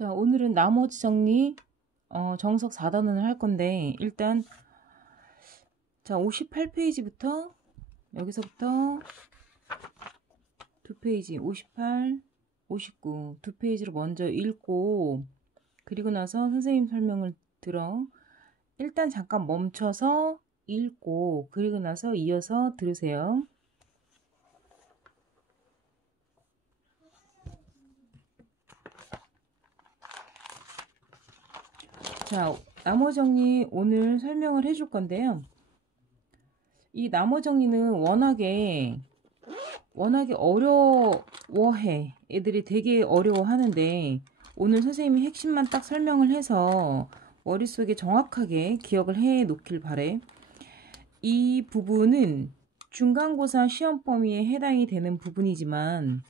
자, 오늘은 나머지 정리 정석 4단원을 할 건데 일단 자 58페이지부터 여기서부터 두 페이지 58, 59 두 페이지를 먼저 읽고 그리고 나서 선생님 설명을 들어 일단 잠깐 멈춰서 읽고 그리고 나서 이어서 들으세요. 자, 나머 정리 오늘 설명을 해줄 건데요. 이 나머 정리는 워낙에 어려워해. 애들이 되게 어려워하는데 오늘 선생님이 핵심만 딱 설명을 해서 머릿속에 정확하게 기억을 해 놓길 바래. 이 부분은 중간고사 시험 범위에 해당이 되는 부분이지만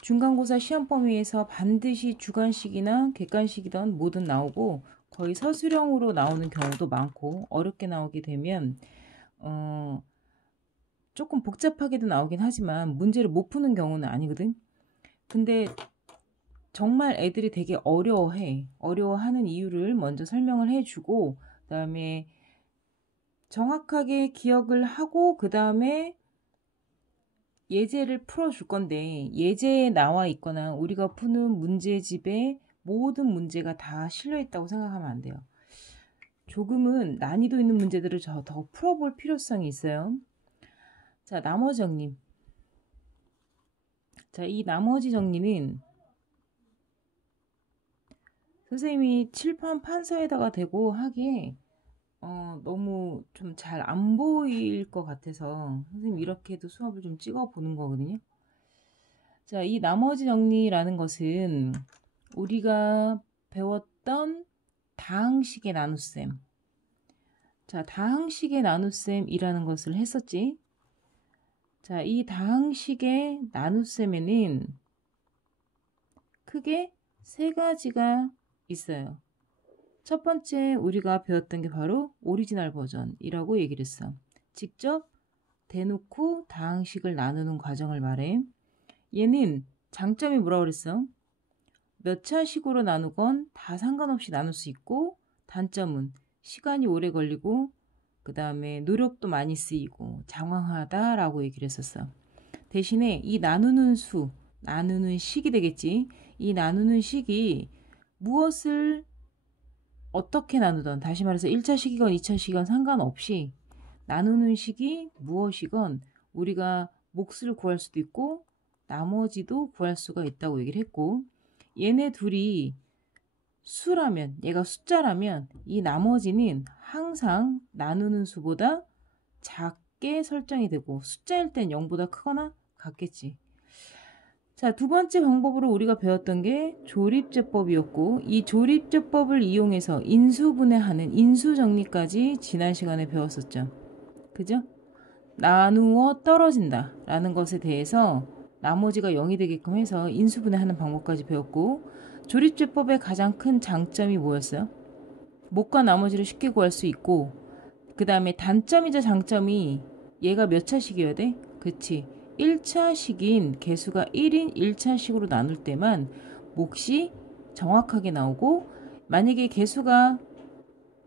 중간고사 시험 범위에서 반드시 주관식이나 객관식이든 뭐든 나오고 거의 서술형으로 나오는 경우도 많고 어렵게 나오게 되면 조금 복잡하게도 나오긴 하지만 문제를 못 푸는 경우는 아니거든. 근데 정말 애들이 되게 어려워하는 이유를 먼저 설명을 해주고 그 다음에 정확하게 기억을 하고 그 다음에 예제를 풀어줄 건데 예제에 나와 있거나 우리가 푸는 문제집에 모든 문제가 다 실려 있다고 생각하면 안 돼요. 조금은 난이도 있는 문제들을 더 풀어볼 필요성이 있어요. 자, 나머지 정리. 자, 이 나머지 정리는 선생님이 칠판 판서에다가 대고 하기에 너무 좀 잘 안 보일 것 같아서 선생님 이렇게도 수업을 좀 찍어 보는 거거든요. 자, 이 나머지 정리라는 것은 우리가 배웠던 다항식의 나눗셈. 자, 다항식의 나눗셈이라는 것을 했었지. 자, 이 다항식의 나눗셈에는 크게 세 가지가 있어요. 첫 번째 우리가 배웠던 게 바로 오리지널 버전이라고 얘기를 했어. 직접 대놓고 다항식을 나누는 과정을 말해. 얘는 장점이 뭐라고 그랬어? 몇 차식으로 나누건 다 상관없이 나눌 수 있고 단점은 시간이 오래 걸리고 그 다음에 노력도 많이 쓰이고 장황하다라고 얘기를 했었어. 대신에 이 나누는 식이 되겠지. 이 나누는 식이 무엇을 어떻게 나누던 다시 말해서 1차식이건 2차식이건 상관없이 나누는 식이 무엇이건 우리가 몫을 구할 수도 있고 나머지도 구할 수가 있다고 얘기를 했고 얘네 둘이 수라면 얘가 숫자라면 이 나머지는 항상 나누는 수보다 작게 설정이 되고 숫자일 땐 0보다 크거나 같겠지. 자, 두 번째 방법으로 우리가 배웠던 게 조립제법이었고 이 조립제법을 이용해서 인수분해하는 인수정리까지 지난 시간에 배웠었죠. 그죠? 나누어 떨어진다 라는 것에 대해서 나머지가 0이 되게끔 해서 인수분해하는 방법까지 배웠고 조립제법의 가장 큰 장점이 뭐였어요? 몫과 나머지를 쉽게 구할 수 있고 그 다음에 단점이자 장점이 얘가 몇 차식이어야 돼? 그치. 1차식인 개수가 1인 1차식으로 나눌 때만 몫이 정확하게 나오고 만약에 개수가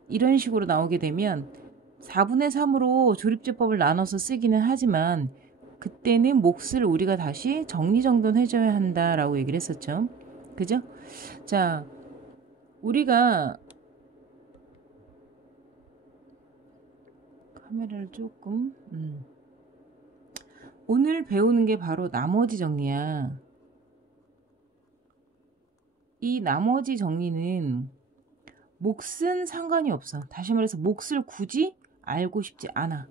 이런 식으로 나오게 되면 4분의 3으로 조립제법을 나눠서 쓰기는 하지만 그때는 몫을 우리가 다시 정리정돈해줘야 한다라고 얘기를 했었죠. 그죠? 자, 우리가 카메라를 조금 오늘 배우는 게 바로 나머지 정리야. 이 나머지 정리는 몫은 상관이 없어. 다시 말해서 몫을 굳이 알고 싶지 않아.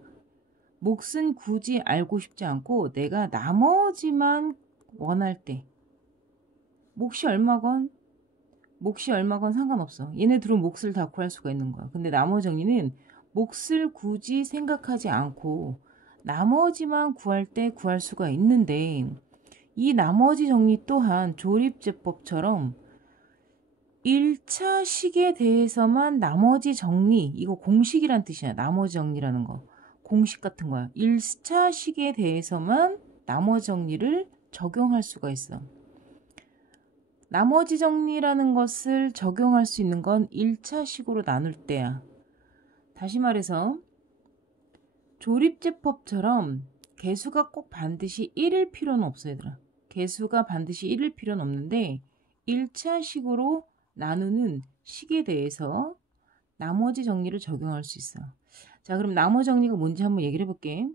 몫은 굳이 알고 싶지 않고 내가 나머지만 원할 때 몫이 얼마건 상관없어. 얘네 둘은 몫을 다 구할 수가 있는 거야. 근데 나머지 정리는 몫을 굳이 생각하지 않고 나머지만 구할 때 구할 수가 있는데 이 나머지 정리 또한 조립제법처럼 1차 식에 대해서만 나머지 정리, 이거 공식이란 뜻이야. 나머지 정리라는 거. 공식 같은 거야. 1차 식에 대해서만 나머지 정리를 적용할 수가 있어. 나머지 정리라는 것을 적용할 수 있는 건 1차식으로 나눌 때야. 다시 말해서 조립제법처럼 개수가 꼭 반드시 1일 필요는 없어 얘들아. 개수가 반드시 1일 필요는 없는데 1차식으로 나누는 식에 대해서 나머지 정리를 적용할 수 있어. 자, 그럼 나머지 정리가 뭔지 한번 얘기를 해볼게.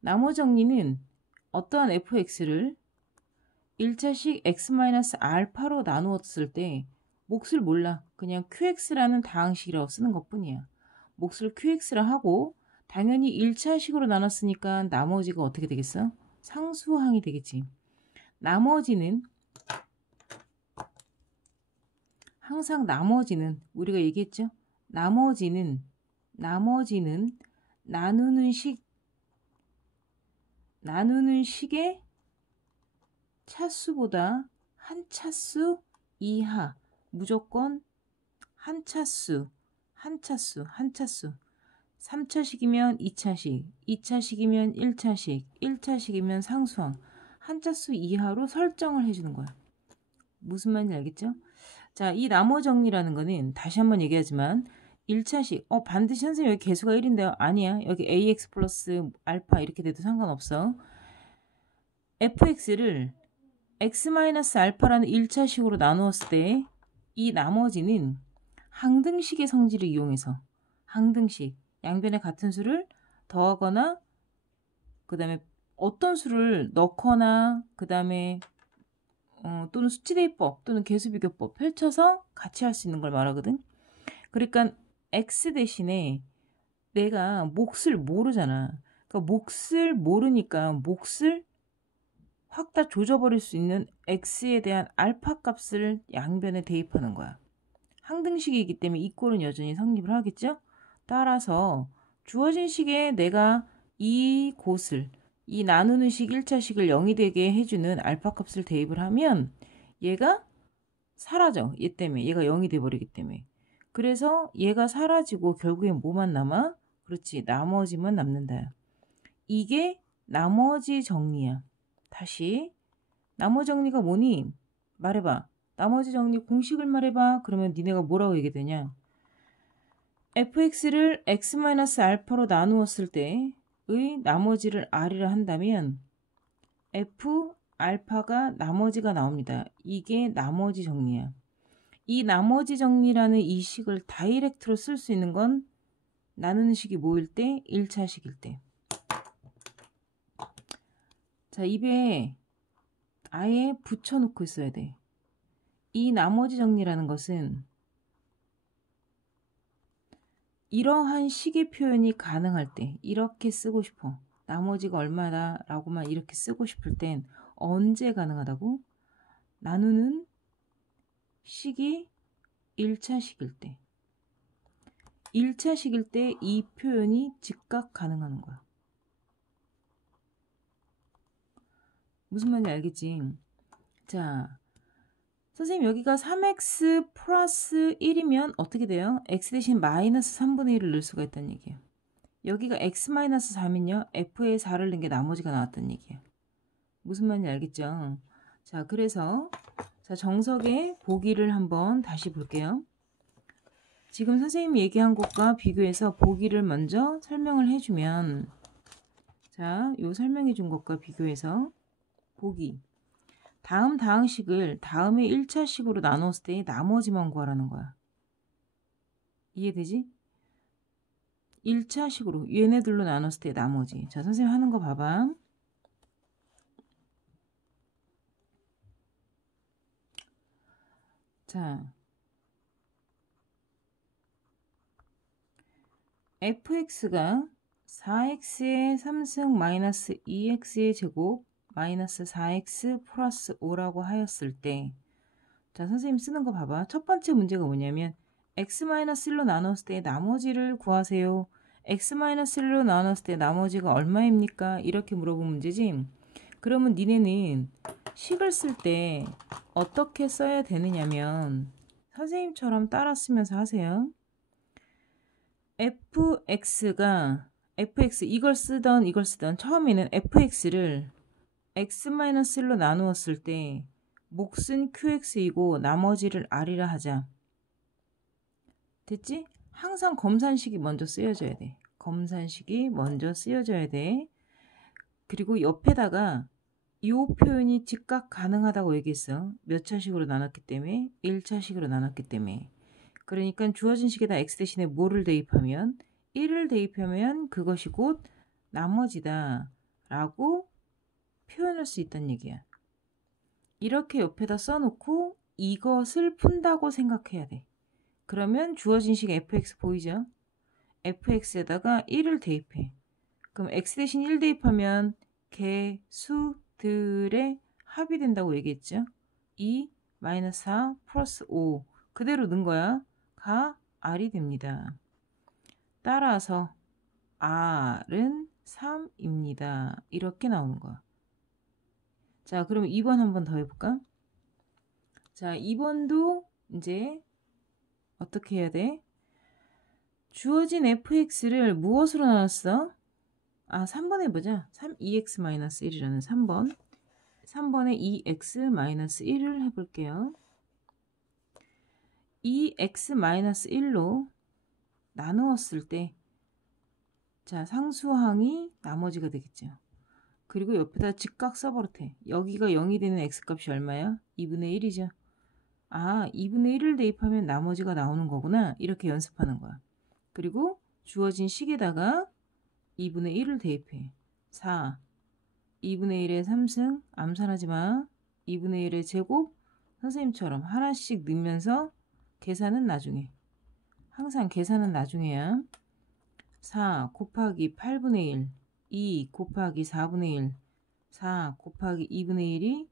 나머지 정리는 어떠한 fx를 1차식 x-알파로 나누었을 때 몫을 몰라. 그냥 qx라는 다항식이라고 쓰는 것뿐이야. 몫을 qx라 하고 당연히 1차식으로 나눴으니까 나머지가 어떻게 되겠어? 상수항이 되겠지. 나머지는 항상 나머지는 우리가 얘기했죠? 나머지는 나누는 식의 차수보다 한 차수 이하, 무조건 한 차수. 3차식이면 2차식, 2차식이면 1차식, 1차식이면 상수항, 한 차수 이하로 설정을 해주는 거야. 무슨 말인지 알겠죠? 자, 이 나머지 정리라는 거는 다시 한번 얘기하지만 1차식, 반드시 선생님 여기 개수가 1인데요. 아니야. 여기 ax 플러스 알파 이렇게 돼도 상관없어. fx를 x-알파라는 1차식으로 나누었을 때 이 나머지는 항등식의 성질을 이용해서 항등식, 양변에 같은 수를 더하거나 그 다음에 어떤 수를 넣거나 그 다음에 또는 수치대입법 또는 개수비교법 펼쳐서 같이 할 수 있는 걸 말하거든. 그러니까 x 대신에 내가 몫을 모르잖아. 그러니까 몫을 모르니까 몫을 확 다 조져버릴 수 있는 x에 대한 알파 값을 양변에 대입하는 거야. 항등식이기 때문에 이 꼴은 여전히 성립을 하겠죠? 따라서 주어진 식에 내가 이 나누는 식 1차식을 0이 되게 해주는 알파 값을 대입을 하면 얘가 사라져. 얘 때문에. 얘가 0이 돼버리기 때문에. 그래서 얘가 사라지고 결국엔 뭐만 남아? 그렇지. 나머지만 남는다. 이게 나머지 정리야. 다시 나머지 정리가 뭐니? 말해봐. 나머지 정리 공식을 말해봐. 그러면 니네가 뭐라고 얘기되냐? fx를 x-알파로 나누었을 때의 나머지를 r이라 한다면 f 알파가 나머지가 나옵니다. 이게 나머지 정리야. 이 나머지 정리라는 이 식을 다이렉트로 쓸 수 있는 건 나누는 식이 뭐일 때? 1차식일 때. 자, 입에 아예 붙여놓고 있어야 돼. 이 나머지 정리라는 것은 이러한 식의 표현이 가능할 때 이렇게 쓰고 싶어. 나머지가 얼마다 라고만 이렇게 쓰고 싶을 땐 언제 가능하다고? 나누는 식이 1차식일 때. 1차식일 때 이 표현이 즉각 가능한 거야. 무슨 말인지 알겠지? 자, 선생님 여기가 3x 플러스 1이면 어떻게 돼요? x 대신 마이너스 3분의 1을 넣을 수가 있다는 얘기예요. 여기가 x 마이너스 3이면요. f에 4를 넣은 게 나머지가 나왔다는 얘기예요. 무슨 말인지 알겠죠? 자, 그래서 자 정석의 보기를 한번 다시 볼게요. 지금 선생님이 얘기한 것과 비교해서 보기를 먼저 설명을 해주면 자, 요 설명해 준 것과 비교해서 보기 다음 다항식을 다음에 1차식으로 나눴을 때 나머지만 구하라는 거야. 이해되지? 1차식으로 얘네들로 나눴을 때 나머지. 자, 선생님 하는 거 봐봐. 자, fx가 4x의 3승 마이너스 2x의 제곱 마이너스 4x 플러스 5라고 하였을 때 자, 선생님 쓰는 거 봐봐. 첫 번째 문제가 뭐냐면 x-1로 나눴을 때 나머지를 구하세요. x-1로 나눴을 때 나머지가 얼마입니까? 이렇게 물어본 문제지. 그러면 니네는 식을 쓸 때 어떻게 써야 되느냐면 선생님처럼 따라 쓰면서 하세요. fx 이걸 쓰던 처음에는 fx를 x-1로 나누었을 때 몫은 qx이고 나머지를 r이라 하자. 됐지? 항상 검산식이 먼저 쓰여져야 돼. 검산식이 먼저 쓰여져야 돼. 그리고 옆에다가 이 표현이 즉각 가능하다고 얘기했어. 몇 차식으로 나눴기 때문에 1차식으로 나눴기 때문에. 그러니까 주어진 식에다 x 대신에 뭐를 대입하면 1을 대입하면 그것이 곧 나머지다 라고 표현할 수 있다는 얘기야. 이렇게 옆에다 써놓고 이것을 푼다고 생각해야 돼. 그러면 주어진 식 fx 보이죠? fx에다가 1을 대입해. 그럼 x 대신 1 대입하면 개수들의 합이 된다고 얘기했죠? 2 마이너스 4 플러스 5 그대로 넣은 거야. 가 r이 됩니다. 따라서 r은 3입니다. 이렇게 나오는 거야. 자, 그럼 2번 한번 더 해볼까? 자, 2번도 이제 어떻게 해야 돼? 주어진 fx를 무엇으로 나눴어? 3번 해보자. 2x-1이라는 3번. 3번에 2x-1을 해볼게요. 2x-1로 나누었을 때, 자, 상수항이 나머지가 되겠죠. 그리고 옆에다 즉각 써버릇해. 여기가 0이 되는 x값이 얼마야? 2분의 1이죠. 2분의 1을 대입하면 나머지가 나오는 거구나. 이렇게 연습하는 거야. 그리고 주어진 식에다가 2분의 1을 대입해. 4. 2분의 1의 3승. 암산하지 마. 2분의 1의 제곱. 선생님처럼 하나씩 넣으면서 계산은 나중에. 항상 계산은 나중에야. 4 곱하기 8분의 1. 2 곱하기 4분의 1. 4 곱하기 2분의 1이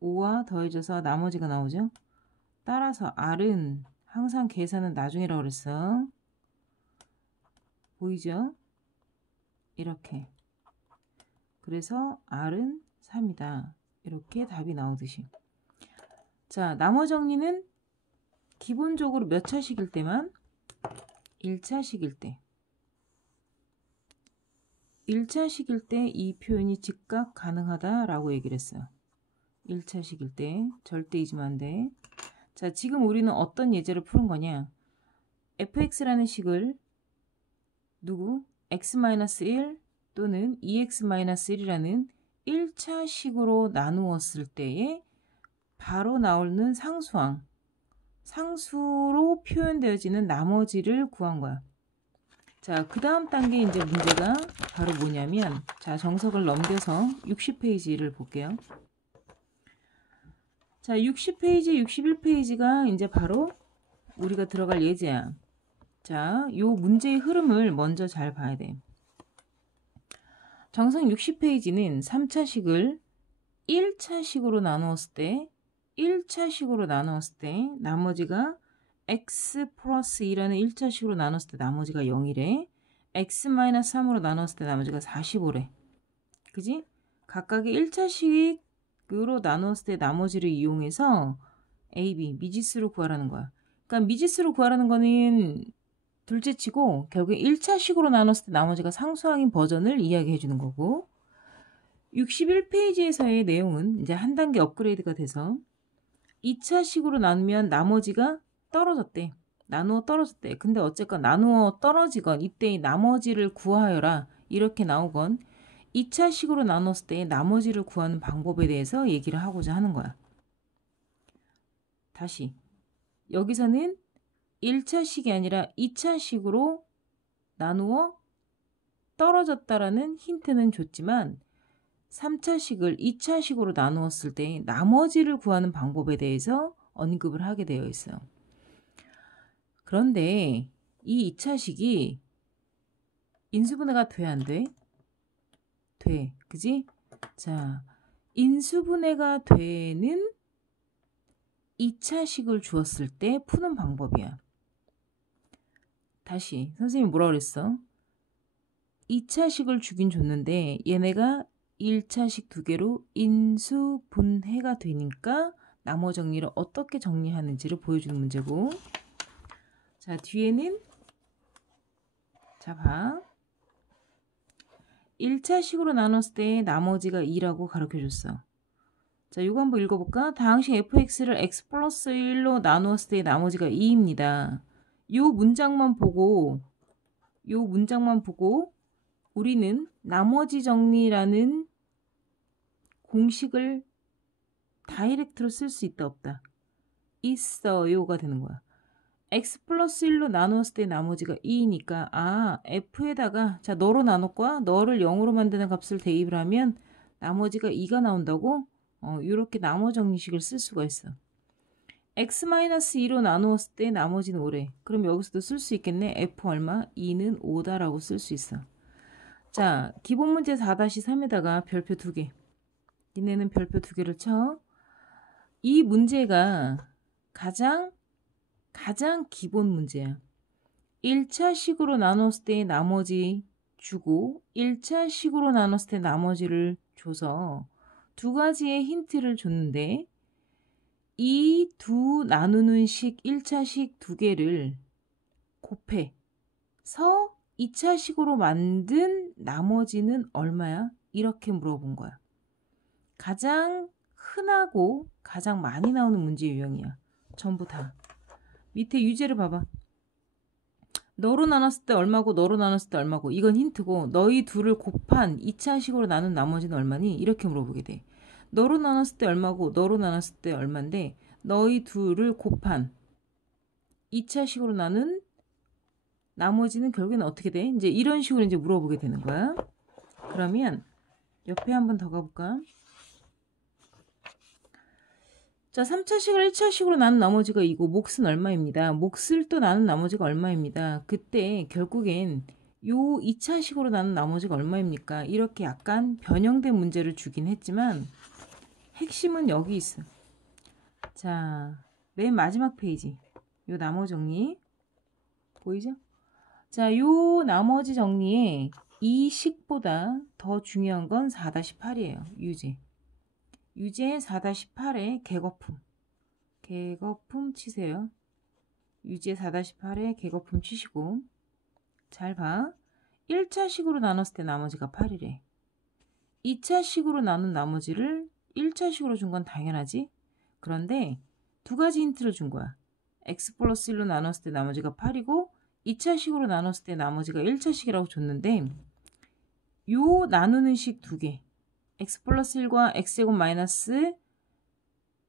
5와 더해져서 나머지가 나오죠. 따라서 r은 항상 계산은 나중이라고 그랬어. 보이죠? 이렇게. 그래서 r은 3이다. 이렇게 답이 나오듯이. 자, 나머 정리는 기본적으로 몇 차식일 때만? 1차식일 때. 1차식일 때 이 표현이 즉각 가능하다라고 얘기를 했어요. 1차식일 때 절대 잊으면 안 돼. 자, 지금 우리는 어떤 예제를 푸는 거냐? fx라는 식을 누구? x-1 또는 2x-1이라는 1차식으로 나누었을 때에 바로 나오는 상수로 표현되어지는 나머지를 구한 거야. 자, 그 다음 단계 이제 문제가 바로 뭐냐면, 자, 정석을 넘겨서 60페이지를 볼게요. 자, 60페이지, 61페이지가 이제 바로 우리가 들어갈 예제야. 자, 요 문제의 흐름을 먼저 잘 봐야 돼. 정석 60페이지는 3차식을 1차식으로 나누었을 때, 1차식으로 나누었을 때 나머지가 x 플러스 2라는 1차식으로 나눴을 때 나머지가 0이래. x-3으로 나눴을 때 나머지가 45래. 그지? 각각의 1차식으로 나눴을 때 나머지를 이용해서 a, b, 미지수로 구하라는 거야. 그러니까 미지수로 구하라는 거는 둘째치고 결국에 1차식으로 나눴을 때 나머지가 상수항인 버전을 이야기해 주는 거고, 61페이지에서의 내용은 이제 한 단계 업그레이드가 돼서 2차식으로 나누면 나머지가 떨어졌대. 나누어 떨어졌대. 근데 어쨌건 나누어 떨어지건 이때의 나머지를 구하여라 이렇게 나오건 2차식으로 나눴을 때 나머지를 구하는 방법에 대해서 얘기를 하고자 하는 거야. 다시 여기서는 1차식이 아니라 2차식으로 나누어 떨어졌다라는 힌트는 줬지만 3차식을 2차식으로 나누었을 때 나머지를 구하는 방법에 대해서 언급을 하게 되어 있어요. 그런데 이 2차식이 인수분해가 돼, 안 돼? 돼. 그지? 자, 인수분해가 되는 2차식을 주었을 때 푸는 방법이야. 다시 선생님이 뭐라 그랬어? 2차식을 주긴 줬는데 얘네가 1차식 두 개로 인수분해가 되니까 나머 정리를 어떻게 정리하는지를 보여주는 문제고, 자, 뒤에는 자, 봐. 1차식으로 나눴을 때 나머지가 2라고 가르쳐줬어. 자, 이거 한번 읽어볼까? 다항식 fx를 x 플러스 1로 나누었을 때 나머지가 2입니다. 요 문장만 보고 우리는 나머지 정리라는 공식을 다이렉트로 쓸 수 있다 없다? 있어요가 되는 거야. x 플러스 1로 나누었을 때 나머지가 2니까 f에다가 자 너로 나눴고 너를 0으로 만드는 값을 대입을 하면 나머지가 2가 나온다고? 이렇게 나머 정리식을 쓸 수가 있어. x-2로 나누었을 때 나머지는 5래. 그럼 여기서도 쓸 수 있겠네. f 얼마? 2는 5다라고 쓸 수 있어. 자, 기본 문제 4-3에다가 별표 2개. 얘네는 별표 2개를 쳐. 이 문제가 가장 기본 문제야. 1차식으로 나눴을 때 나머지 주고 1차식으로 나눴을 때 나머지를 줘서 두 가지의 힌트를 줬는데 이 두 나누는 식 1차식 두 개를 곱해서 2차식으로 만든 나머지는 얼마야? 이렇게 물어본 거야. 가장 흔하고 가장 많이 나오는 문제 유형이야. 전부 다. 밑에 유제를 봐봐. 너로 나눴을 때 얼마고 너로 나눴을 때 얼마고 이건 힌트고 너희 둘을 곱한 2차식으로 나눈 나머지는 얼마니? 이렇게 물어보게 돼. 너로 나눴을 때 얼마고 너로 나눴을 때 얼만데 너희 둘을 곱한 2차식으로 나눈 나머지는 결국에는 어떻게 돼? 이제 이런 식으로 이제 물어보게 되는 거야. 그러면 옆에 한번 더 가볼까? 자, 3차식을 1차식으로 나눈 나머지가 이고 몫은 얼마입니다. 몫을 또 나눈 나머지가 얼마입니다. 그때 결국엔 요 2차식으로 나눈 나머지가 얼마입니까? 이렇게 약간 변형된 문제를 주긴 했지만 핵심은 여기 있어. 자, 맨 마지막 페이지. 요 나머지 정리. 보이죠? 자, 요 나머지 정리에 이 식보다 더 중요한 건 4-8이에요. 유제 4-8의 개거품 치세요. 유제 4-8의 개거품 치시고 잘 봐. 1차식으로 나눴을 때 나머지가 8이래. 2차식으로 나눈 나머지를 1차식으로 준 건 당연하지. 그런데 두 가지 힌트를 준 거야. x 플러스 1로 나눴을 때 나머지가 8이고 2차식으로 나눴을 때 나머지가 1차식이라고 줬는데 요 나누는 식 두 개. x 플러스 1과 x제곱 마이너스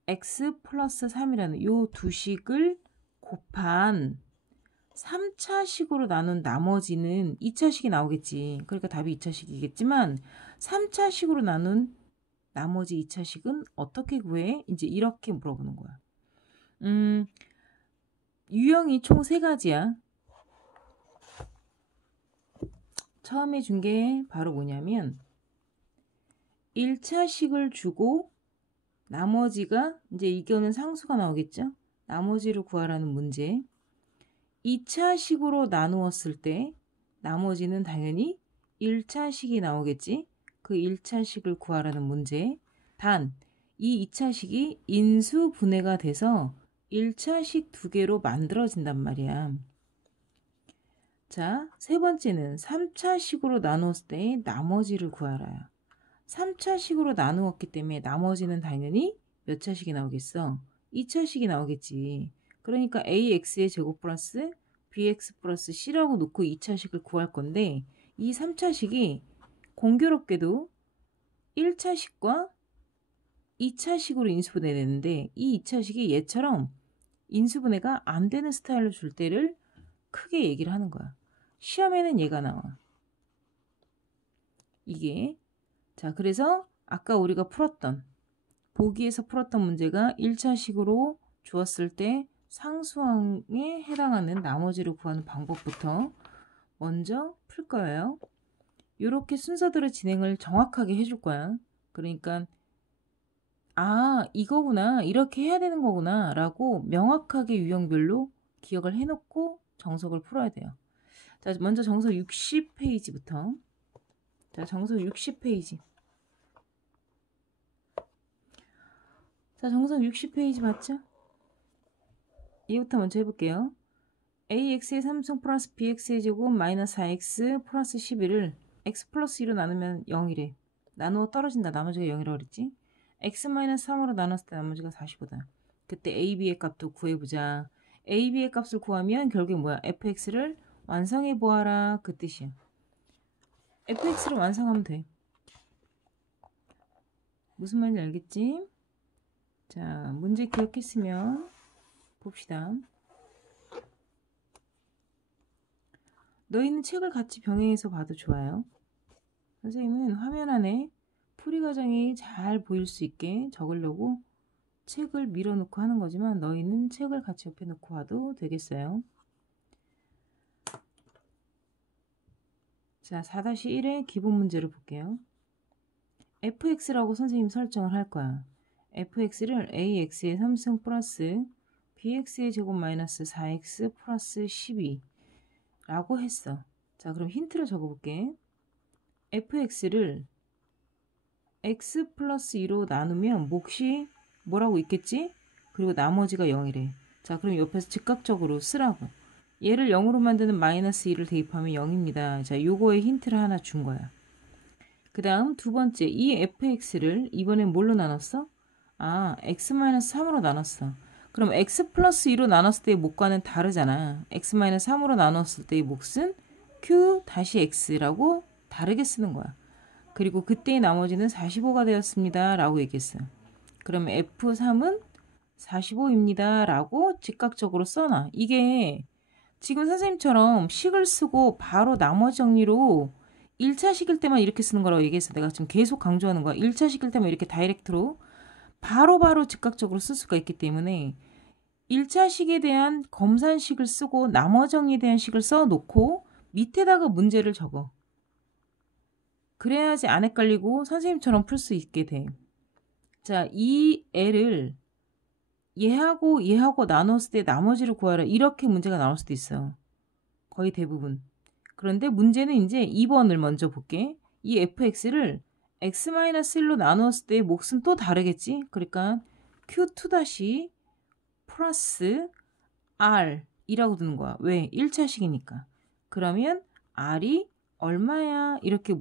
x 플러스 3이라는 요 두 식을 곱한 3차식으로 나눈 나머지는 2차식이 나오겠지. 그러니까 답이 2차식이겠지만 3차식으로 나눈 나머지 2차식은 어떻게 구해? 이제 이렇게 물어보는 거야. 유형이 총 3가지야. 처음에 준 게 바로 뭐냐면 1차식을 주고 나머지가 이제 이거는 상수가 나오겠죠. 나머지를 구하라는 문제. 2차식으로 나누었을 때 나머지는 당연히 1차식이 나오겠지. 그 1차식을 구하라는 문제. 단 이 2차식이 인수분해가 돼서 1차식 두 개로 만들어진단 말이야. 자, 세 번째는 3차식으로 나누었을 때 나머지를 구하라야. 3차식으로 나누었기 때문에 나머지는 당연히 몇 차식이 나오겠어? 2차식이 나오겠지. 그러니까 ax의 제곱 플러스 bx 플러스 c라고 놓고 2차식을 구할 건데 이 3차식이 공교롭게도 1차식과 2차식으로 인수분해 되는데 이 2차식이 얘처럼 인수분해가 안 되는 스타일로 줄 때를 크게 얘기를 하는 거야. 시험에는 얘가 나와. 이게 자, 그래서 아까 우리가 보기에서 풀었던 문제가 1차식으로 주었을 때 상수항에 해당하는 나머지를 구하는 방법부터 먼저 풀 거예요. 이렇게 순서대로 진행을 정확하게 해줄 거야. 그러니까 이거구나, 이렇게 해야 되는 거구나 라고 명확하게 유형별로 기억을 해놓고 정석을 풀어야 돼요. 자, 먼저 정석 60페이지부터. 자, 정석 60페이지. 자, 정석 60페이지 맞죠? 얘부터 먼저 해볼게요. ax의 3승 플러스 bx의 제곱 마이너스 4x 플러스 11을 x 플러스 2로 나누면 0이래. 나누어 떨어진다. 나머지가 0이라고 그랬지? x-3으로 나눴을 때 나머지가 45다. 그때 a, b의 값도 구해보자. a, b의 값을 구하면 결국에 뭐야? fx를 완성해 보아라. 그 뜻이야. fx를 완성하면 돼. 무슨 말인지 알겠지? 자, 문제 기억했으면 봅시다. 너희는 책을 같이 병행해서 봐도 좋아요. 선생님은 화면 안에 풀이 과정이 잘 보일 수 있게 적으려고 책을 밀어놓고 하는 거지만 너희는 책을 같이 옆에 놓고 봐도 되겠어요. 자, 4-1의 기본 문제를 볼게요. fx라고 선생님 설정을 할 거야. fx를 ax의 3승 플러스 bx의 제곱 마이너스 4x 플러스 12 라고 했어. 자, 그럼 힌트를 적어볼게. fx를 x 플러스 2로 나누면 몫이 뭐라고 있겠지? 그리고 나머지가 0이래. 자, 그럼 옆에서 즉각적으로 쓰라고. 얘를 0으로 만드는 마이너스 2를 대입하면 0입니다. 자, 요거에 힌트를 하나 준 거야. 그 다음 두 번째, 이 fx를 이번엔 뭘로 나눴어? 아, x-3으로 나눴어. 그럼 x 플러스 2로 나눴을 때의 몫과는 다르잖아. x-3으로 나눴을 때의 몫은 q-x라고 다르게 쓰는 거야. 그리고 그때의 나머지는 45가 되었습니다. 라고 얘기했어요. 그러면 F3은 45입니다. 라고 즉각적으로 써놔. 이게 지금 선생님처럼 식을 쓰고 바로 나머지 정리로 1차 식일 때만 이렇게 쓰는 거라고 얘기했어. 내가 지금 계속 강조하는 거야. 1차 식일 때만 이렇게 다이렉트로 바로 즉각적으로 쓸 수가 있기 때문에 1차 식에 대한 검산식을 쓰고 나머지 정리에 대한 식을 써놓고 밑에다가 문제를 적어. 그래야지 안 헷갈리고 선생님처럼 풀 수 있게 돼. 자, 이 애를 얘하고 나눴을 때 나머지를 구하라. 이렇게 문제가 나올 수도 있어요. 거의 대부분. 그런데 문제는 이제 2번을 먼저 볼게. 이 fx를 x-1로 나눴을 때의 몫은 또 다르겠지? 그러니까 q2- 플러스 r이라고 두는 거야. 왜? 1차식이니까. 그러면 r이 얼마야? 이렇게